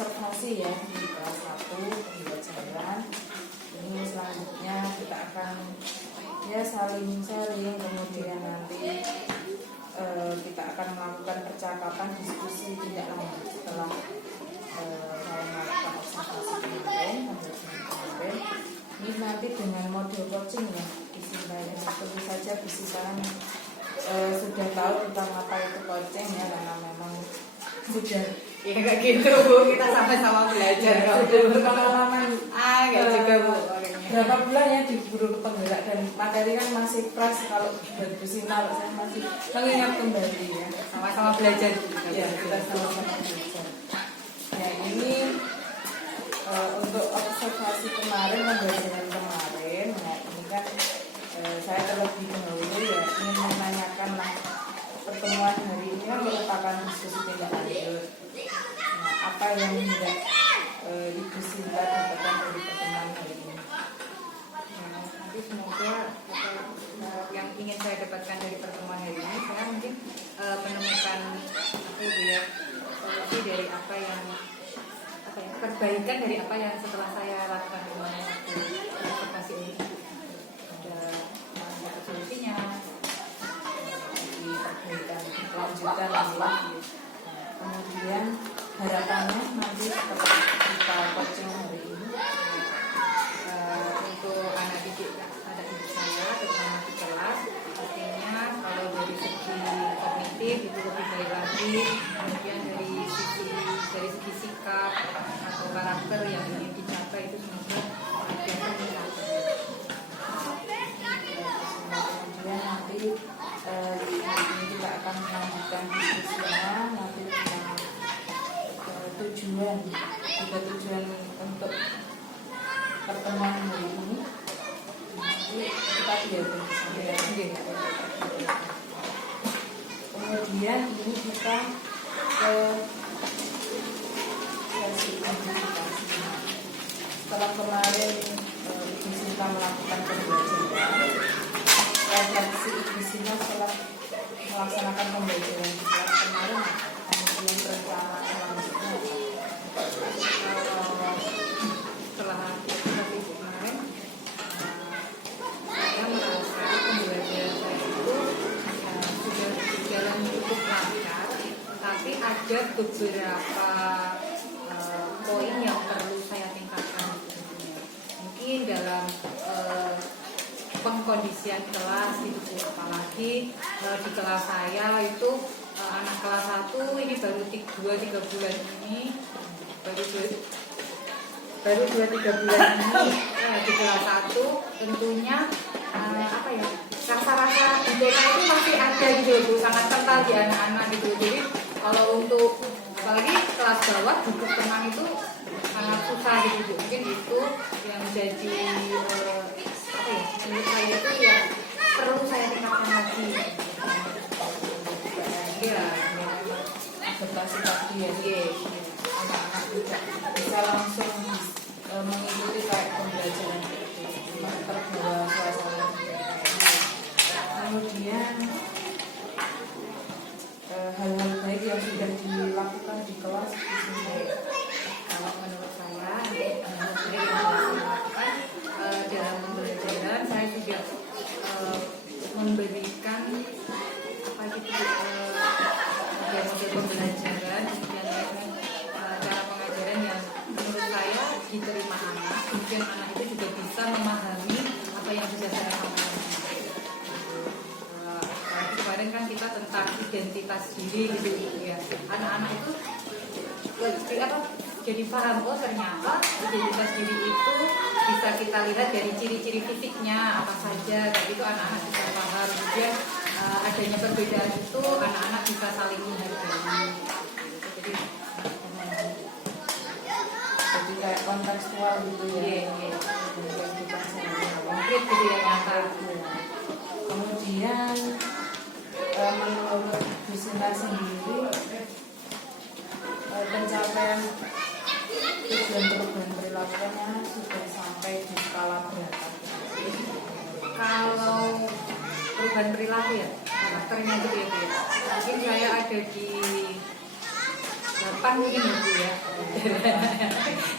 observasi ya di kelas 1 pembelajaran. Ini selanjutnya kita akan ya saling sharing, kemudian nanti kita akan melakukan percakapan diskusi tidak lanjut setelah saya melakukan observasi kemarin. Ini nanti dengan model coaching ya, disini tentu saja bisikan sudah tahu tentang apa itu coaching ya, karena memang sudah ya kayak gitu Bu, kita sama-sama belajar ya, sudah berpengalaman kayak juga Bu. Berapa bulan ya di guru penggerak, dan materi kan masih fresh. Kalau buat Sinar saya masih mengingat kembali ya, sama-sama belajar ya, kita sama-sama belajar ya. Ini untuk observasi kemarin, pembelajaran kemarin ya, ini kan saya terlebih dahulu ya ingin menanyakan lah, pertemuan hari ini kan merupakan diskusi tindak lanjut. Nah, apa yang hendak Ibu Sinta dapatkan dari pertemuan hari ini? Nanti semoga yang ingin saya dapatkan dari pertemuan hari ini, saya mungkin menemukan Bu ya, solusi dari apa yang perbaikan dari apa yang setelah saya lakukan kemarin waktu observasi ini. Ada solusinya Di perbaikan kelanjutan lagi. Kemudian harapannya nanti setelah kita coaching hari ini untuk anak didik saya, terutama di kelas, artinya kalau dari segi kognitif itu lebih baik lagi, kemudian dari segi sikap atau karakter yang ingin dicapai itu semoga ada peningkatan. Kemudian nanti ini kita akan melanjutkan diskusinya nanti tentang tujuan untuk pertemuan hari ini. Nanti kita lihat bersama. Kemudian ini kita ke sesi identifikasi. Setelah kemarin Ibu Sinta melakukan pembelajaran, refleksi Ibu Sinta setelah melaksanakan pembelajaran di kelas kemarin, kemudian rencana selanjutnya Setelah observasi kemarin, saya merasa pembelajaran saya itu sudah berjalan cukup lancar, tapi ada beberapa poin yang perlu saya tingkatkan. Mungkin dalam pengkondisian kelas itu, apalagi di kelas saya itu anak kelas 1 ini baru 2-3 bulan ini baru 2-3 bulan ini di kelas 1 tentunya rasa-rasa IPK itu masih ada gitu Bu, sangat kental di anak-anak gitu. Jadi kalau untuk apalagi kelas bawah buku tenang itu sangat susah gitu. Mungkin itu yang menjadi menurut saya itu yang perlu saya tingkatkan lagi. Ya, adaptasi tadi ya, anak-anak tidak bisa langsung mengikuti kayak pembelajaran terbawa suasana. Kemudian hal-hal baik yang sudah dilakukan di kelas di sini. Kalau menurut saya hal baik yang dilakukan dalam pembelajaran, saya juga memberikan model pembelajaran, kemudian cara pengajaran yang menurut saya diterima anak, kemudian anak itu juga bisa memahami apa yang sudah saya sampaikan. Kemarin kan kita tentang identitas diri gitu ya, anak-anak itu jadi paham, oh ternyata identitas diri itu bisa kita lihat dari ciri-ciri fisiknya apa saja, kayak itu anak-anak bisa paham. Kemudian adanya perbedaan itu anak-anak bisa saling menghargai. Jadi kayak kontekstual gitu ya. Konkret gitu ya, nyata. Kemudian menurut Bu Sinta sendiri pencapaian tujuan perubahan perilakunya sudah sampai di skala berapa? Kalau perubahan perilaku ya, karakternya gitu ya. Mungkin saya ada di 8 mungkin ya Bu ya.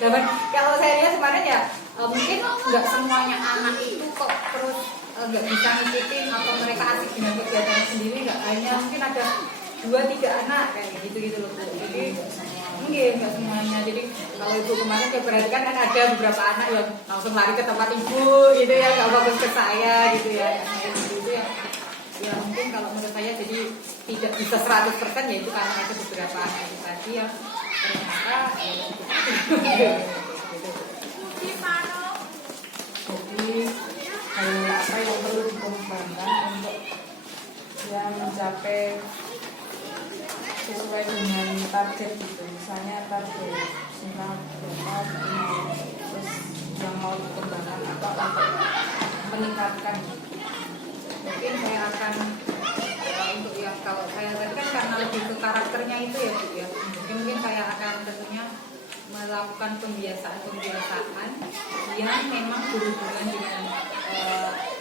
Dan kalau saya lihat kemarin ya mungkin nggak semuanya anak itu kok terus nggak bisa ngikutin atau mereka asik dengan kegiatan sendiri, nggak, hanya mungkin ada 2-3 anak kayak gitu loh Bu. Jadi mungkin nggak semuanya. Jadi kalau ibu kemarin saya perhatikan kan ada beberapa anak yang langsung lari ke tempat ibu gitu ya, nggak fokus ke saya gitu ya. Itu ya mungkin kalau menurut saya jadi tidak bisa 100% ya, itu karena ada beberapa anak itu tadi yang ternyata ya, Jadi hal apa yang perlu dikembangkan untuk yang mencapai sesuai dengan target gitu, misalnya target simak berapa, terus yang mau dikembangkan apa untuk meningkatkan. mungkin saya akan untuk yang kalau saya tadi kan karena lebih ke karakternya itu ya Bu ya, mungkin saya akan tentunya melakukan pembiasaan yang memang berhubungan dengan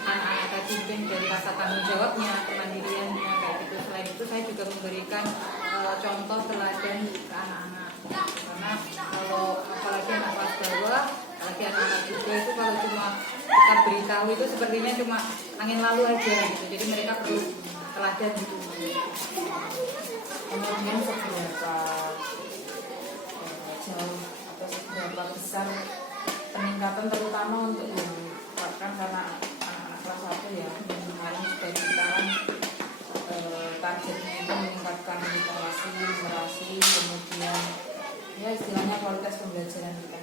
anak-anak tadi, mungkin dari rasa tanggung jawabnya, kemandiriannya kayak gitu. Selain itu saya juga memberikan contoh teladan ke anak-anak, karena kalau apalagi anak kelas bawah, apalagi anak-anak juga itu kalau cuma kita beritahu itu sepertinya cuma angin lalu aja gitu. Jadi mereka perlu teladan gitu. Kemudian seberapa jauh atau seberapa besar peningkatan terutama untuk yang bahkan karena anak-anak kelas 1 ya, yang kemarin sudah dikatakan targetnya itu meningkatkan literasi, numerasi, kemudian ya istilahnya kualitas pembelajaran kita.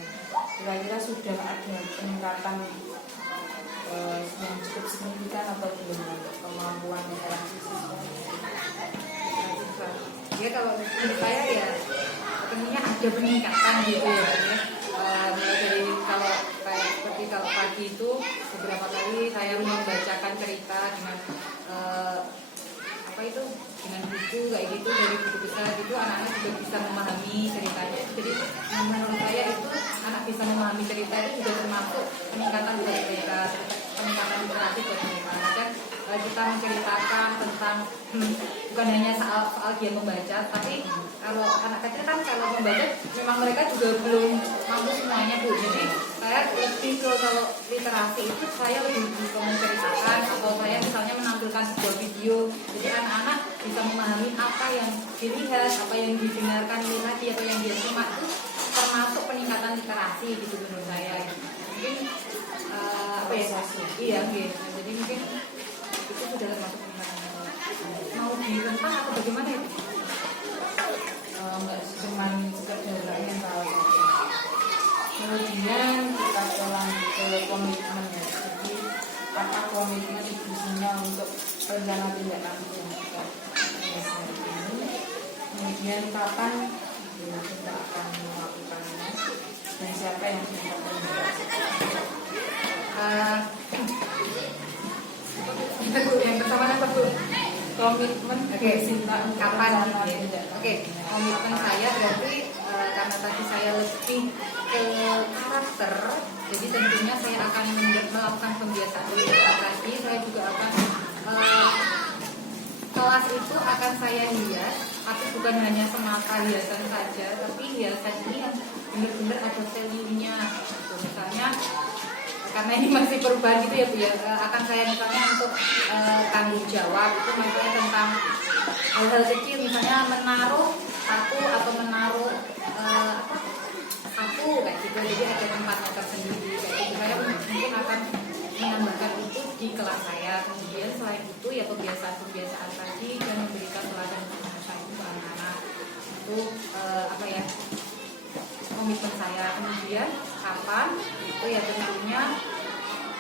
Kira-kira sudah ada peningkatan yang cukup signifikan atau belum untuk kemampuan interaksi siswa? Ya kalau menurut saya ya tentunya ada peningkatan gitu ya. Mulai dari kalau kayak seperti kalau pagi itu beberapa kali saya membacakan cerita dengan apa itu dengan buku kayak gitu, dari buku besar gitu, anak-anak juga bisa memahami ceritanya. Jadi menurut saya itu anak bisa memahami cerita itu juga termasuk peningkatan buat mereka, peningkatan literasi buat mereka. Dan kita menceritakan tentang bukan hanya soal dia membaca, tapi kalau anak kecil kan kalau membaca memang mereka juga belum mampu semuanya Bu. Jadi saya lebih ke kalau literasi itu saya lebih bisa menceritakan, atau saya misalnya menampilkan sebuah video, jadi anak-anak bisa memahami apa yang dilihat, apa yang didengarkan tadi, atau yang dia simak itu termasuk peningkatan literasi gitu menurut saya. Mungkin apa ya? Iya gitu. Jadi mungkin itu sudah termasuk peningkatan. Mau direntang atau bagaimana ya? Enggak cuma sekedar mental saja. Kemudian kita lanjut ke komitmen ya. Jadi apa komitmen ibu Zina untuk rencana tindak lanjut yang kita bahas hari ini? Kemudian kapan kita akan melakukannya dan siapa yang kita Yang pertama apa Bu? komitmen Sinta Kapan? Oke, komitmen saya berarti karena tadi saya lebih ke karakter, jadi tentunya saya akan melakukan pembiasaan tadi. Saya juga akan kelas itu akan saya hias, tapi bukan hanya semata hiasan saja, tapi hiasan ini yang benar-benar ada value-nya. Misalnya karena ini masih perubahan gitu ya Bu ya, akan saya misalnya untuk tanggung jawab itu misalnya tentang hal-hal kecil, misalnya menaruh sapu atau menaruh sapu kayak gitu, jadi ada tempatnya tersendiri kayak gitu. Saya mungkin akan menambahkan itu di kelas saya. Kemudian selain itu ya kebiasaan tadi dan memberikan teladan saya ke anak-anak itu apa ya, komitmen saya. Kemudian kapan itu ya tentunya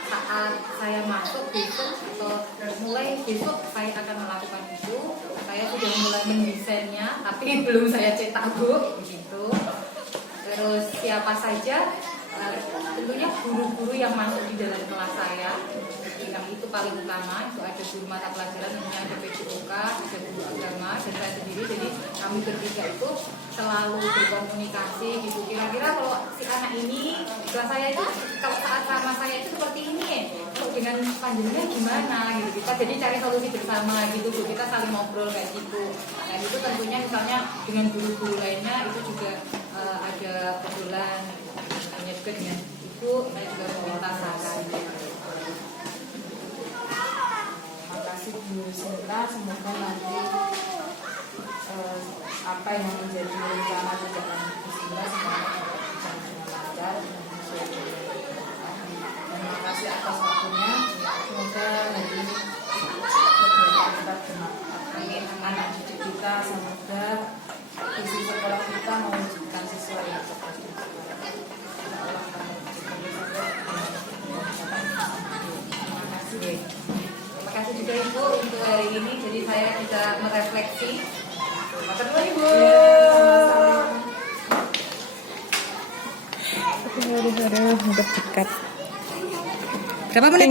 saat saya masuk besok atau mulai besok saya akan melakukan itu. Saya sudah mulai mendesainnya tapi belum saya cetak Bu begitu. Terus siapa saja tentunya guru-guru yang masuk di dalam kelas saya, yang itu paling utama, itu ada guru mata pelajaran, namanya ada PJOK, ada guru agama, dan saya sendiri. Jadi kami bertiga itu selalu berkomunikasi gitu. Kira-kira kalau si anak ini di kelas saya itu, kalau saat sama saya itu seperti ini, kalau dengan panjenengan gimana gitu. Kita jadi cari solusi bersama gitu Bu. Kita saling ngobrol kayak gitu. Dan itu tentunya misalnya dengan guru-guru lainnya itu juga ada juga dengan Ibu, saya juga meminta saran. Makasih Bu Sinta, semoga nanti apa yang menjadi rencana tidak lanjut Bu Sinta semuanya dapat berjalan dengan lancar dan sesuai dengan harapan. Dan makasih atas waktunya, semoga hari ini kegiatan kita bermanfaat. Amin. Anak didik kita, semoga visi sekolah kita mewujudkan siswa yang cerdas dan sekolah. Insya Allah kami wujudkan terima kasih. Terima kasih juga Ibu untuk hari ini. Jadi saya bisa merefleksi. Makan dulu Ibu. Aduh, udah dekat. Berapa menit?